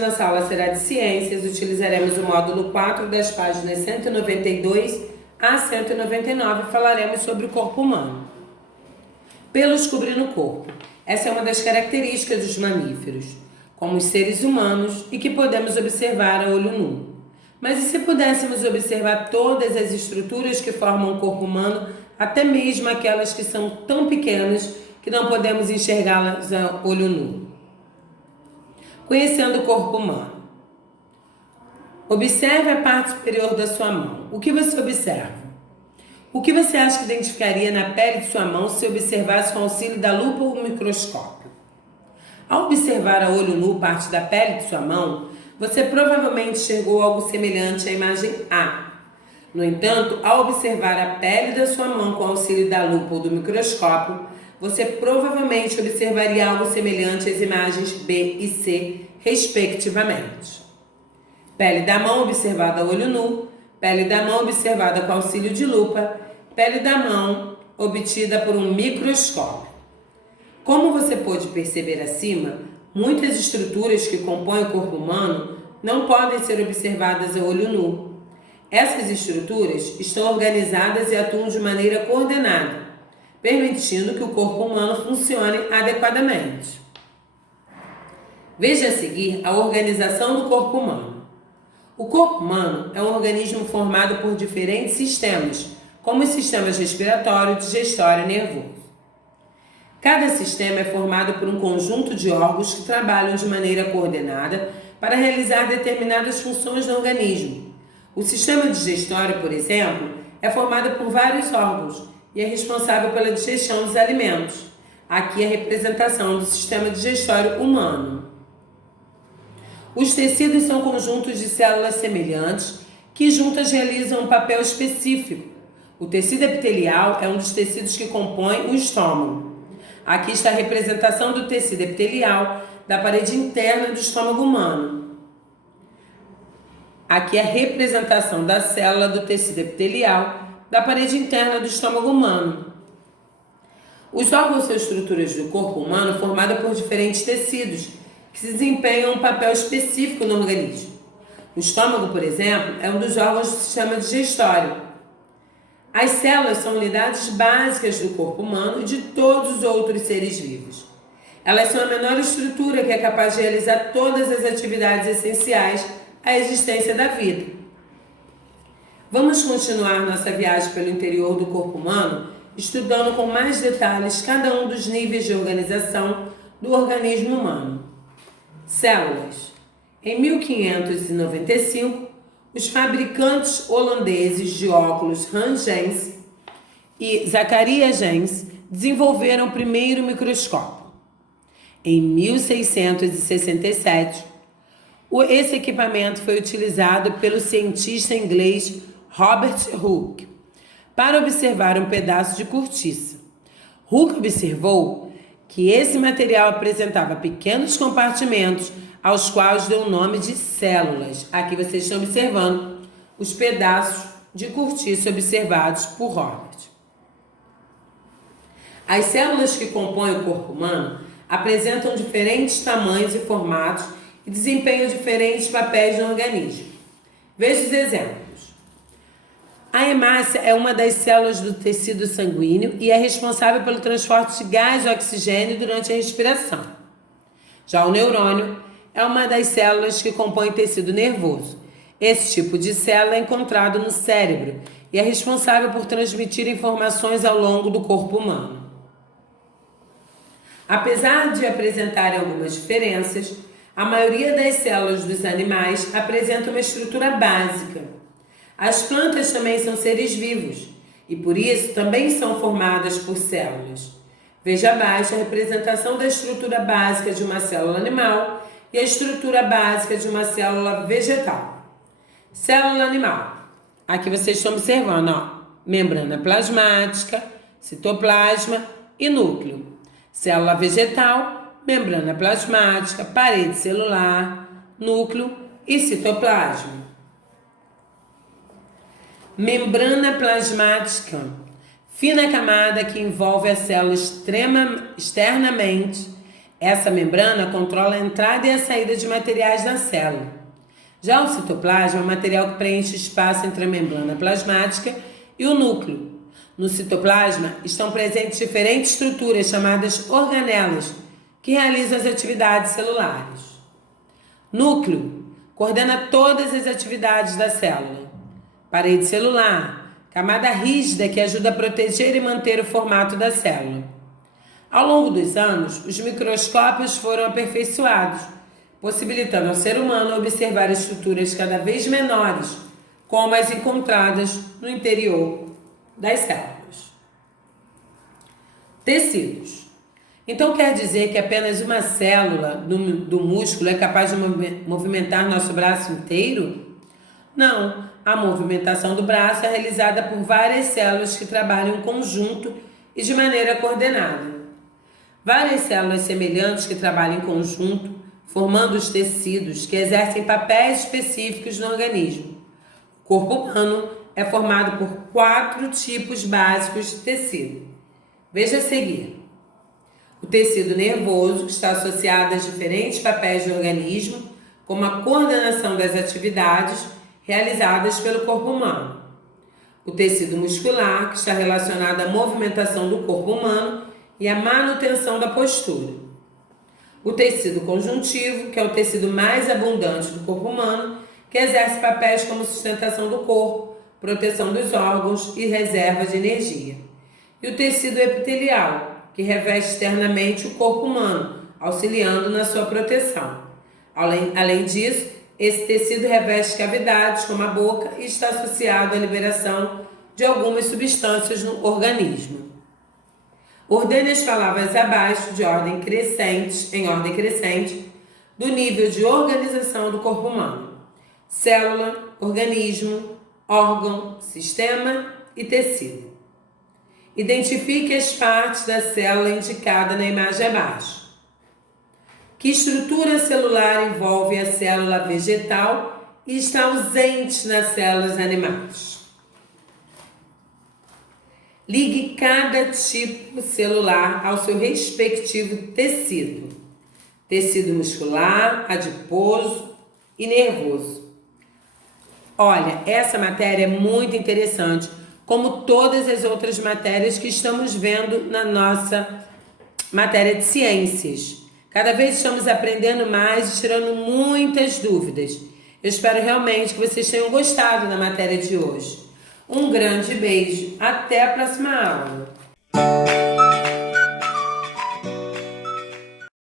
na sala será de ciências, utilizaremos o módulo 4 das páginas 192 a 199 e falaremos sobre o corpo humano. Pelos cobrindo o corpo. Essa é uma das características dos mamíferos, como os seres humanos, e que podemos observar a olho nu. Mas e se pudéssemos observar todas as estruturas que formam o corpo humano, até mesmo aquelas que são tão pequenas que não podemos enxergá-las a olho nu? Conhecendo o corpo humano. Observe a parte superior da sua mão. O que você observa? O que você acha que identificaria na pele de sua mão se observasse com o auxílio da lupa ou microscópio? Ao observar a olho nu parte da pele de sua mão, você provavelmente enxergou algo semelhante à imagem A. No entanto, ao observar a pele da sua mão com o auxílio da lupa ou do microscópio, você provavelmente observaria algo semelhante às imagens B e C, respectivamente. Pele da mão observada a olho nu, pele da mão observada com auxílio de lupa, pele da mão obtida por um microscópio. Como você pôde perceber acima, muitas estruturas que compõem o corpo humano não podem ser observadas a olho nu. Essas estruturas estão organizadas e atuam de maneira coordenada, permitindo que o corpo humano funcione adequadamente. Veja a seguir a organização do corpo humano. O corpo humano é um organismo formado por diferentes sistemas, como os sistemas respiratório, digestório e nervoso. Cada sistema é formado por um conjunto de órgãos que trabalham de maneira coordenada para realizar determinadas funções no organismo. O sistema digestório, por exemplo, é formado por vários órgãos e é responsável pela digestão dos alimentos. Aqui a representação do sistema digestório humano. Os tecidos são conjuntos de células semelhantes que juntas realizam um papel específico. O tecido epitelial é um dos tecidos que compõem o estômago. Aqui está a representação do tecido epitelial da parede interna do estômago humano. Aqui a representação da célula do tecido epitelial da parede interna do estômago humano. Os órgãos são estruturas do corpo humano formadas por diferentes tecidos que desempenham um papel específico no organismo. O estômago, por exemplo, é um dos órgãos do sistema digestório. As células são unidades básicas do corpo humano e de todos os outros seres vivos. Elas são a menor estrutura que é capaz de realizar todas as atividades essenciais à existência da vida. Vamos continuar nossa viagem pelo interior do corpo humano, estudando com mais detalhes cada um dos níveis de organização do organismo humano. Células. Em 1595, os fabricantes holandeses de óculos Hans Jens e Zacharias Jens desenvolveram o primeiro microscópio. Em 1667, esse equipamento foi utilizado pelo cientista inglês Robert Hooke para observar um pedaço de cortiça. Hooke observou que esse material apresentava pequenos compartimentos aos quais deu o nome de células. Aqui vocês estão observando os pedaços de cortiça observados por Robert. As células que compõem o corpo humano apresentam diferentes tamanhos e formatos e desempenham diferentes papéis no organismo. Veja os exemplos. A hemácia é uma das células do tecido sanguíneo e é responsável pelo transporte de gás e oxigênio durante a respiração. Já o neurônio é uma das células que compõem o tecido nervoso. Esse tipo de célula é encontrado no cérebro e é responsável por transmitir informações ao longo do corpo humano. Apesar de apresentarem algumas diferenças, a maioria das células dos animais apresenta uma estrutura básica. As plantas também são seres vivos e por isso também são formadas por células. Veja abaixo a representação da estrutura básica de uma célula animal e a estrutura básica de uma célula vegetal. Célula animal. Aqui vocês estão observando, ó, membrana plasmática, citoplasma e núcleo. Célula vegetal, membrana plasmática, parede celular, núcleo e citoplasma. Membrana plasmática, fina camada que envolve a célula externamente, Essa membrana controla a entrada e a saída de materiais na célula. Já o citoplasma é o material que preenche o espaço entre a membrana plasmática e o núcleo. No citoplasma estão presentes diferentes estruturas chamadas organelas, que realizam as atividades celulares. Núcleo coordena todas as atividades da célula. Parede celular, camada rígida que ajuda a proteger e manter o formato da célula. Ao longo dos anos, os microscópios foram aperfeiçoados, possibilitando ao ser humano observar estruturas cada vez menores, como as encontradas no interior das células. Tecidos. Então quer dizer que apenas uma célula do músculo é capaz de movimentar nosso braço inteiro? Não, a movimentação do braço é realizada por várias células que trabalham em conjunto e de maneira coordenada. Várias células semelhantes que trabalham em conjunto, formando os tecidos que exercem papéis específicos no organismo. O corpo humano é formado por 4 tipos básicos de tecido. Veja a seguir. O tecido nervoso, que está associado a diferentes papéis do organismo, como a coordenação das atividades realizadas pelo corpo humano. O tecido muscular, que está relacionado à movimentação do corpo humano e à manutenção da postura. O tecido conjuntivo, que é o tecido mais abundante do corpo humano, que exerce papéis como sustentação do corpo, proteção dos órgãos e reserva de energia. E o tecido epitelial, que reveste externamente o corpo humano, auxiliando na sua proteção. Além disso, esse tecido reveste cavidades como a boca e está associado à liberação de algumas substâncias no organismo. Ordene as palavras abaixo em ordem crescente, do nível de organização do corpo humano: célula, organismo, órgão, sistema e tecido. Identifique as partes da célula indicada na imagem abaixo. Que estrutura celular envolve a célula vegetal e está ausente nas células animais? Ligue cada tipo celular ao seu respectivo tecido. Tecido muscular, adiposo e nervoso. Olha, essa matéria é muito interessante, como todas as outras matérias que estamos vendo na nossa matéria de ciências. Cada vez estamos aprendendo mais e tirando muitas dúvidas. Eu espero realmente que vocês tenham gostado da matéria de hoje. Um grande beijo. Até a próxima aula.